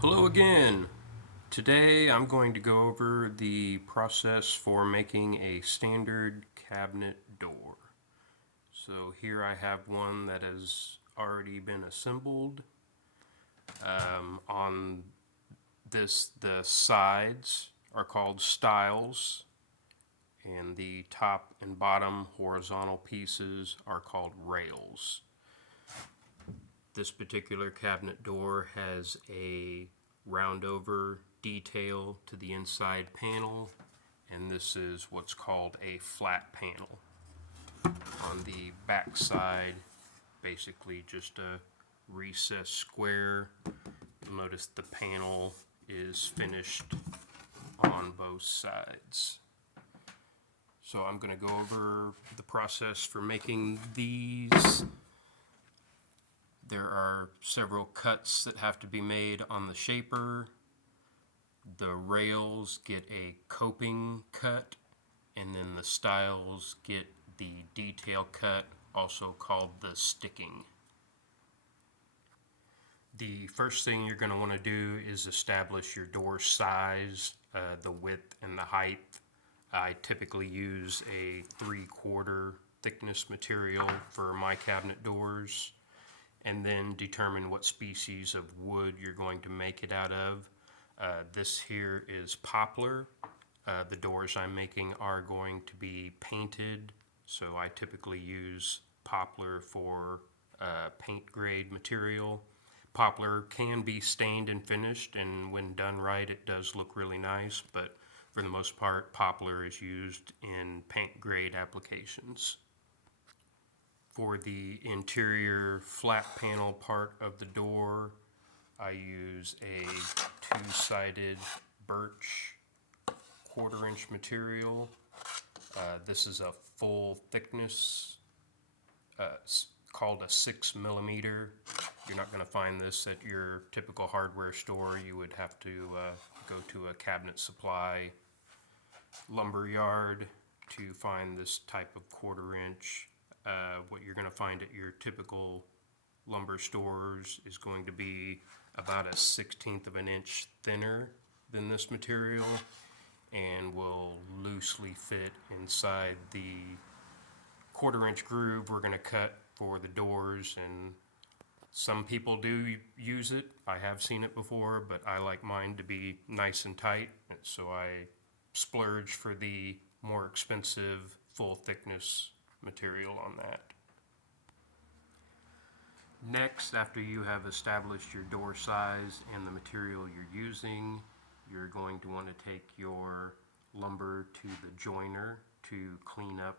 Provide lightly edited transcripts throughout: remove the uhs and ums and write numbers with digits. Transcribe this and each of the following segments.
Hello again. Today I'm going to go over the process for making a standard cabinet door. So here I have one that has already been assembled. On this, the sides are called stiles, and the top and bottom horizontal pieces are called rails. This particular cabinet door has a round over detail to the inside panel, and this is what's called a flat panel. On the back side, basically just a recessed square. You'll notice the panel is finished on both sides. So I'm going to go over the process for making these. There are several cuts that have to be made on the shaper. The rails get a coping cut, and then the stiles get the detail cut, also called the sticking. The first thing you're going to want to do is establish your door size, the width and the height. I typically use a 3/4 thickness material for my cabinet doors, and then determine what species of wood you're going to make it out of. This here is poplar. The doors I'm making are going to be painted, so I typically use poplar for paint grade material. Poplar can be stained and finished, and when done right, it does look really nice, but for the most part, poplar is used in paint grade applications. For the interior flat panel part of the door, I use a two-sided birch 1/4 inch material. This is a full thickness, called a 6 mm. You're not going to find this at your typical hardware store. You would have to go to a cabinet supply lumber yard to find this type of 1/4 inch. What you're going to find at your typical lumber stores is going to be about a 1/16 of an inch thinner than this material, and will loosely fit inside the 1/4 inch groove we're going to cut for the doors. And some people do use it. I have seen it before, but I like mine to be nice and tight, so I splurge for the more expensive full thickness material on that. Next, after you have established your door size and the material you're using, you're going to want to take your lumber to the joiner to clean up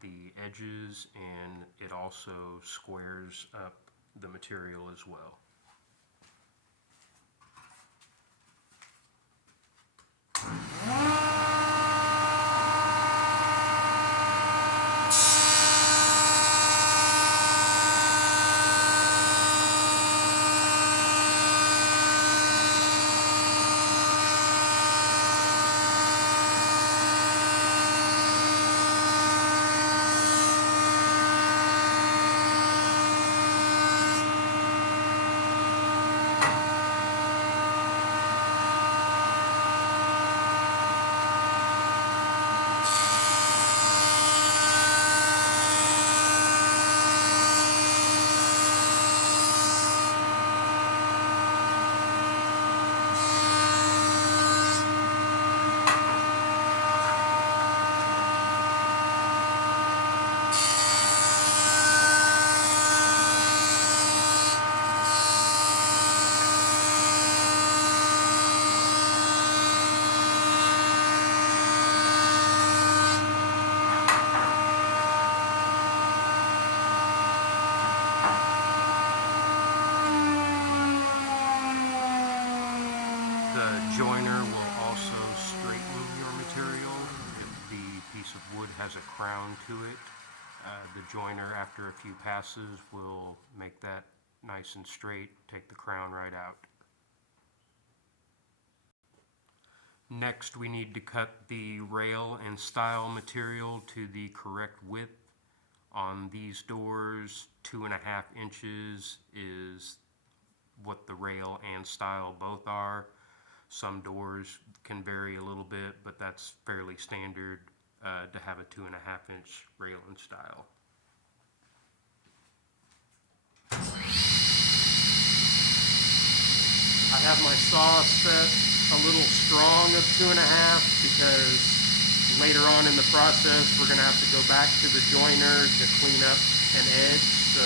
the edges, and it also squares up the material as well. The joiner will also straighten your material if the piece of wood has a crown to it. The joiner, after a few passes, will make that nice and straight, take the crown right out. Next, we need to cut the rail and stile material to the correct width. On these doors, 2.5 inches is what the rail and style both are. Some doors can vary a little bit, but that's fairly standard to have a 2.5-inch rail and stile. I have my saw set a little strong of 2.5 because later on in the process we're going to have to go back to the joiner to clean up an edge, so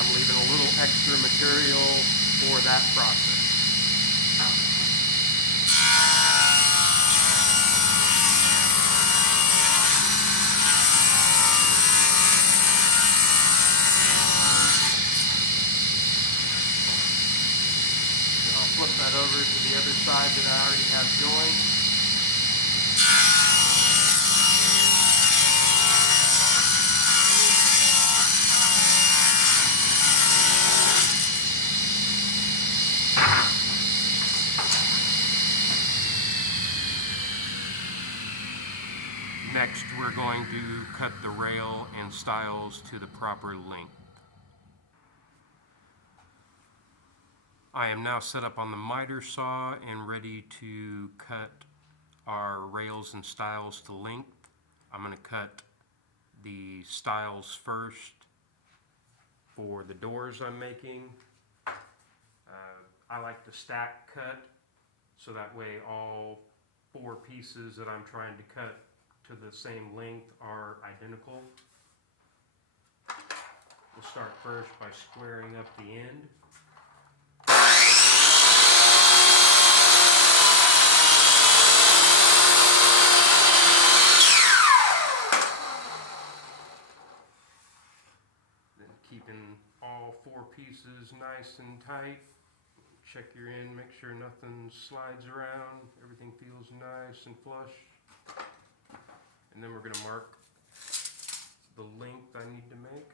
I'm leaving a little extra material for that process. And I'll flip that over to the other side that I already have joined. Next, we're going to cut the rail and stiles to the proper length. I am now set up on the miter saw and ready to cut our rails and stiles to length. I'm going to cut the stiles first for the doors I'm making. I like to stack cut so that way all 4 pieces that I'm trying to cut to the same length are identical. We'll start first by squaring up the end. Then keeping all 4 pieces nice and tight. Check your end, make sure nothing slides around, everything feels nice and flush. And then we're going to mark the length I need to make.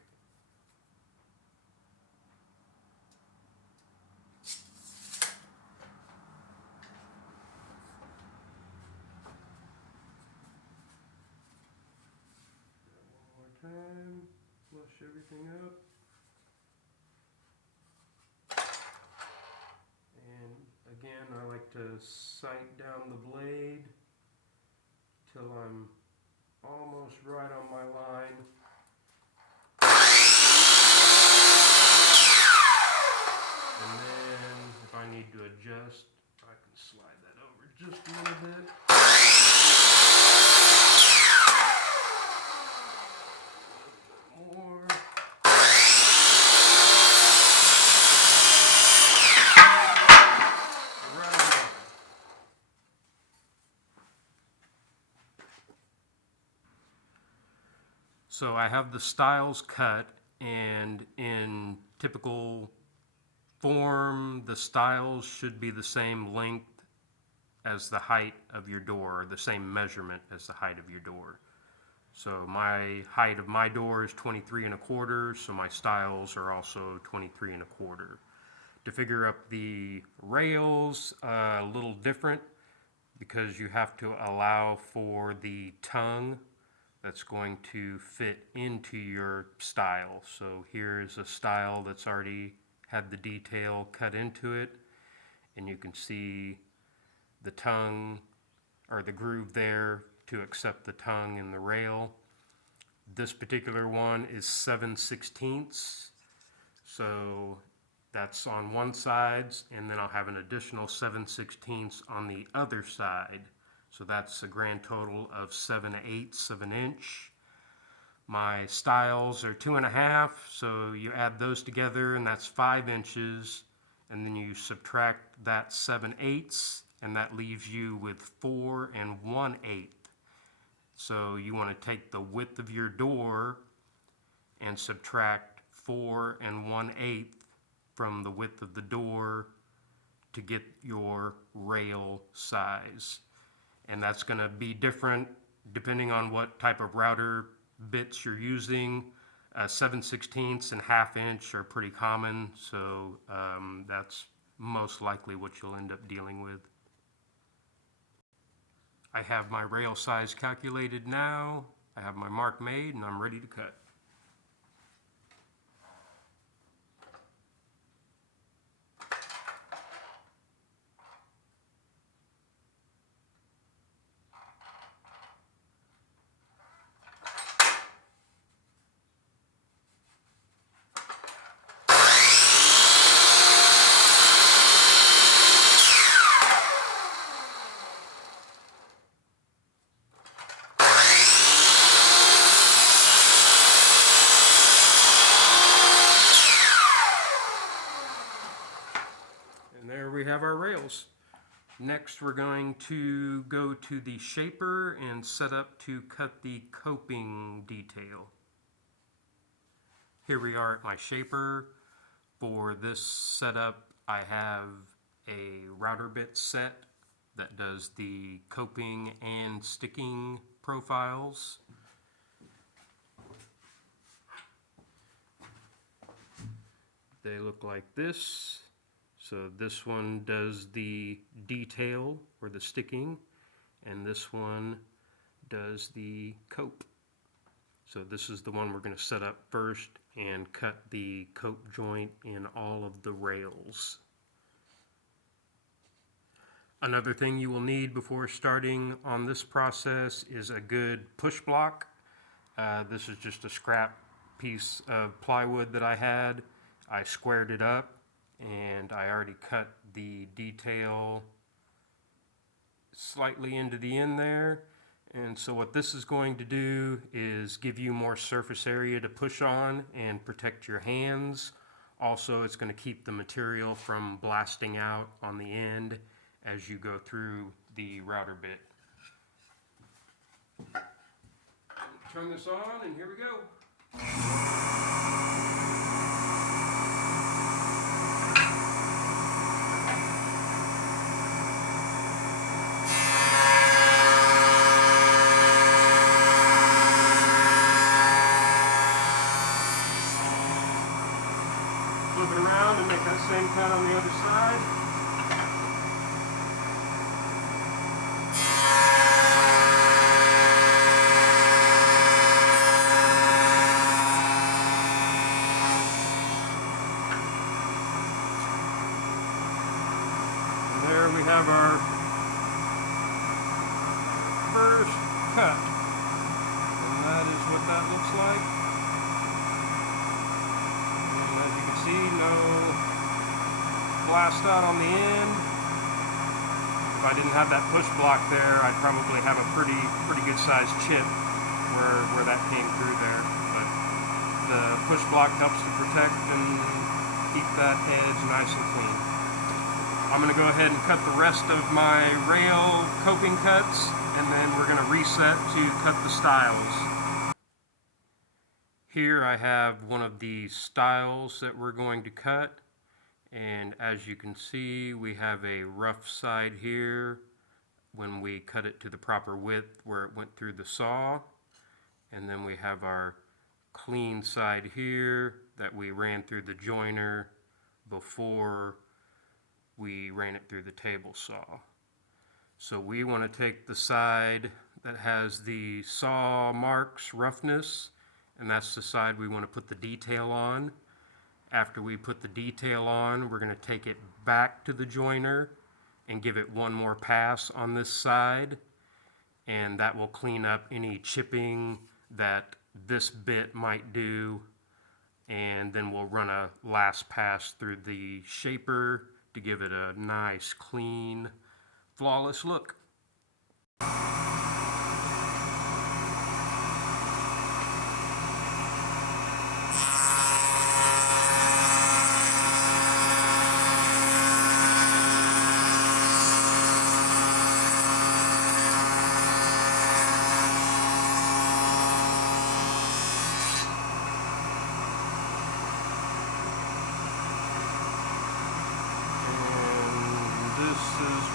One more time, flush everything up. And again, I like to sight down the blade till I'm almost right on my line. And then if I need to adjust, I can slide that over just a little bit. More. So I have the stiles cut, and in typical form, the stiles should be the same length as the height of your door, or the same measurement as the height of your door. So my height of my door is 23.25, so my stiles are also 23.25. To figure up the rails, a little different because you have to allow for the tongue that's going to fit into your stile. So here's a stile that's already had the detail cut into it, and you can see the tongue or the groove there to accept the tongue in the rail. This particular one is 7/16, so that's on one side, and then I'll have an additional 7/16 on the other side. So that's a grand total of 7/8 of an inch. My stiles are 2.5, so you add those together and that's 5 inches, and then you subtract that 7/8, and that leaves you with 4 1/8. So you want to take the width of your door and subtract 4 1/8 from the width of the door to get your rail size. And that's going to be different depending on what type of router bits you're using. 7/16 and 1/2 inch are pretty common, so that's most likely what you'll end up dealing with. I have my rail size calculated now, I have my mark made, and I'm ready to cut. there we have our rails. Next we're going to go to the shaper and set up to cut the coping detail. Here we are at my shaper. For this setup I have a router bit set that does the coping and sticking profiles. They look like this. So this one does the detail or the sticking, and this one does the cope. So this is the one we're going to set up first and cut the cope joint in all of the rails. Another thing you will need before starting on this process is a good push block. This is just a scrap piece of plywood that I had. I squared it up and I already cut the detail slightly into the end there. And so what this is going to do is give you more surface area to push on and protect your hands. Also, it's going to keep the material from blasting out on the end as you go through the router bit. Turn this on and here we go. Flip it around and make that same cut on the other side. And there we have our first cut. And that is what that looks like. No blast out on the end. If I didn't have that push block there, I'd probably have a pretty good sized chip where that came through there. But the push block helps to protect and keep that edge nice and clean. I'm going to go ahead and cut the rest of my rail coping cuts, and then we're going to reset to cut the stiles. Here I have one of the stiles that we're going to cut, and as you can see we have a rough side here when we cut it to the proper width where it went through the saw, and then we have our clean side here that we ran through the joiner before we ran it through the table saw. So we want to take the side that has the saw marks roughness, and that's the side we want to put the detail on. After we put the detail on, we're going to take it back to the joiner and give it one more pass on this side, and that will clean up any chipping that this bit might do, and then we'll run a last pass through the shaper to give it a nice, clean, flawless look.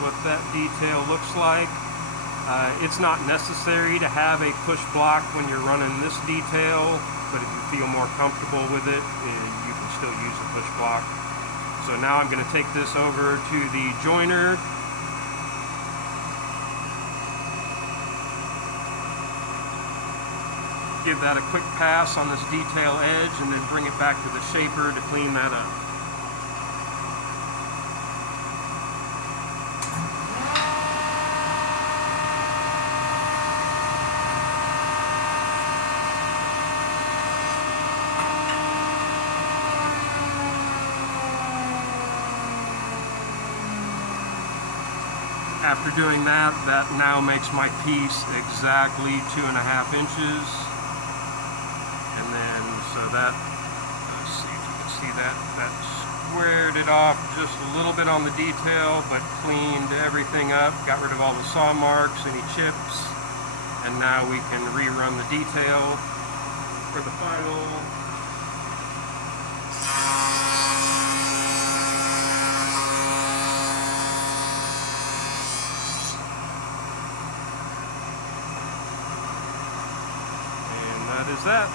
What that detail looks like. It's not necessary to have a push block when you're running this detail, but if you feel more comfortable with it, you can still use a push block. So now I'm going to take this over to the joiner. Give that a quick pass on this detail edge and then bring it back to the shaper to clean that up. After doing that, that now makes my piece exactly 2.5 inches. And then, so that, let's see if you can see that, that's squared it off just a little bit on the detail, but cleaned everything up, got rid of all the saw marks, any chips, and now we can rerun the detail for the final. And that is that.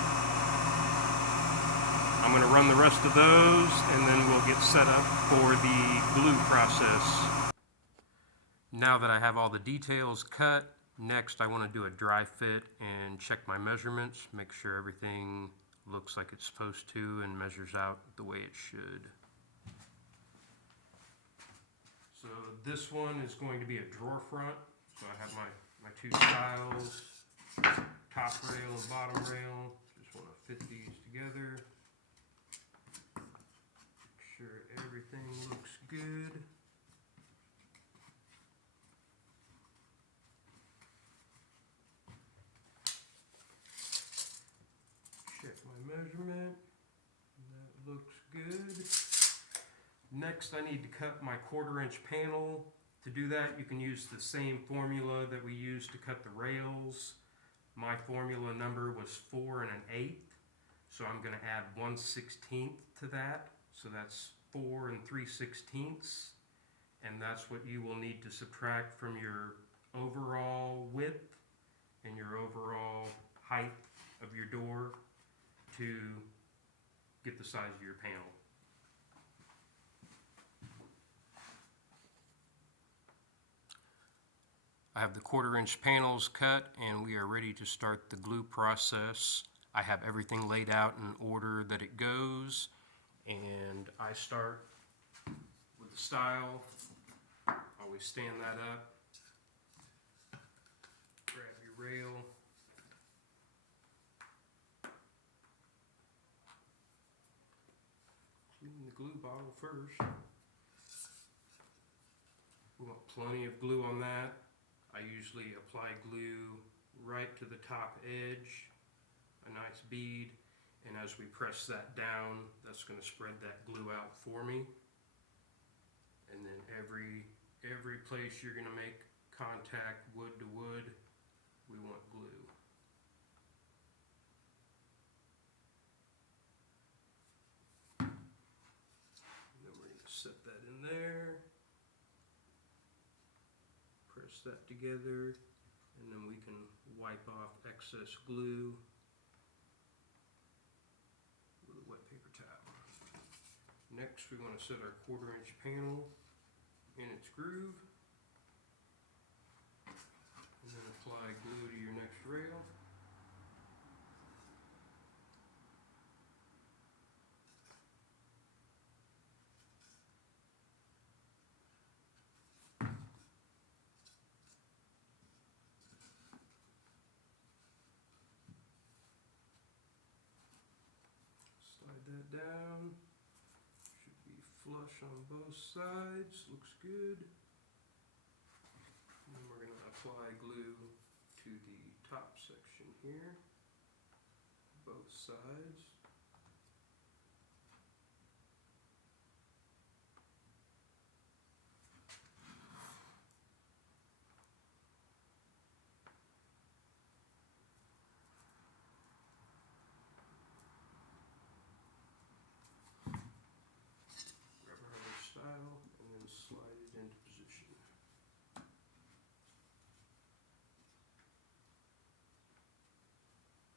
I'm going to run the rest of those and then we'll get set up for the glue process. Now that I have all the details cut, next I want to do a dry fit and check my measurements, make sure everything looks like it's supposed to and measures out the way it should. So this one is going to be a drawer front. So I have my two styles, top rail and bottom rail. Just want to fit these together. Make sure everything looks good. Check my measurement. That looks good. Next, I need to cut my 1/4-inch panel. To do that, you can use the same formula that we used to cut the rails. My formula number was 4 1/8, so I'm going to add 1/16 to that. So that's 4 3/16, and that's what you will need to subtract from your overall width and your overall height of your door to get the size of your panel. I have the 1/4-inch panels cut and we are ready to start the glue process. I have everything laid out in order that it goes, and I start with the style. Always stand that up. Grab your rail. Clean the glue bottle first. We want plenty of glue on that. I usually apply glue right to the top edge, a nice bead, and as we press that down, that's going to spread that glue out for me. And then every place you're going to make contact wood to wood, we want glue. And then we're going to set that in there. Press that together, and then we can wipe off excess glue with a wet paper towel. Next, we want to set our 1/4-inch panel in its groove, and then apply glue to your next rail. Slide that down. Should be flush on both sides. Looks good. And then we're going to apply glue to the top section here, both sides. And then slide it into position.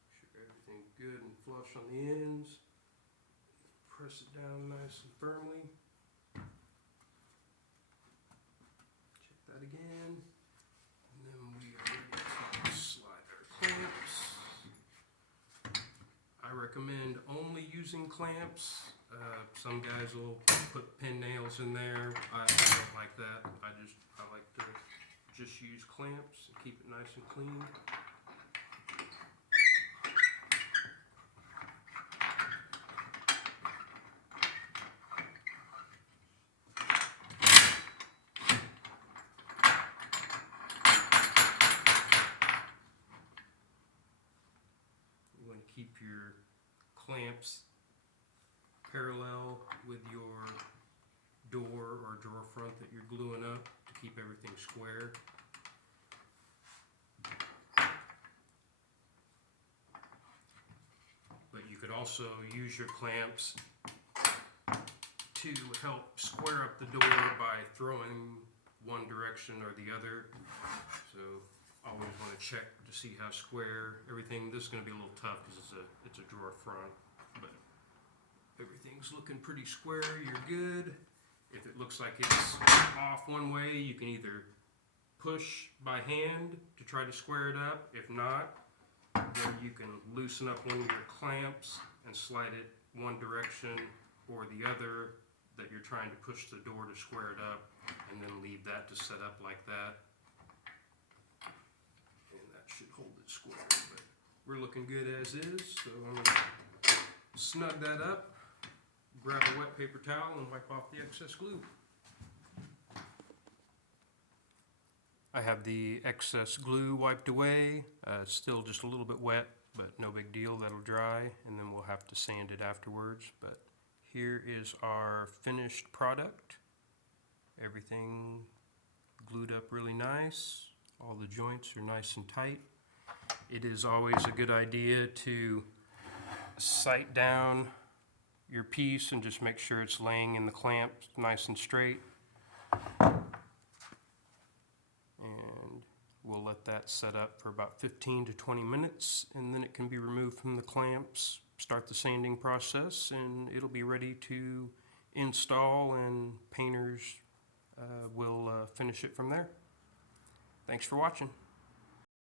Make sure everything's good and flush on the ends. Press it down nice and firmly. Check that again. And then we are ready to slide our clamps. I recommend only using clamps. Some guys will put pin nails in there. I don't like that. I like to just use clamps and keep it nice and clean. You want to keep your clamps parallel with your door or drawer front that you're gluing up to keep everything square. But you could also use your clamps to help square up the door by throwing one direction or the other. So always want to check to see how square everything. This is going to be a little tough because it's a drawer front, but everything's looking pretty square. You're good. If it looks like it's off one way, you can either push by hand to try to square it up. If not, then you can loosen up one of your clamps and slide it one direction or the other that you're trying to push the door to square it up, and then leave that to set up like that. And that should hold it square, but we're looking good as is, so I'm going to snug that up, grab a wet paper towel and wipe off the excess glue. I have the excess glue wiped away. It's still just a little bit wet, but no big deal, that'll dry, and then we'll have to sand it afterwards. But here is our finished product. Everything glued up really nice. All the joints are nice and tight. It is always a good idea to sight down your piece and just make sure it's laying in the clamp nice and straight. We'll let that set up for about 15 to 20 minutes, and then it can be removed from the clamps, start the sanding process, and it'll be ready to install, and painters will finish it from there. Thanks for watching.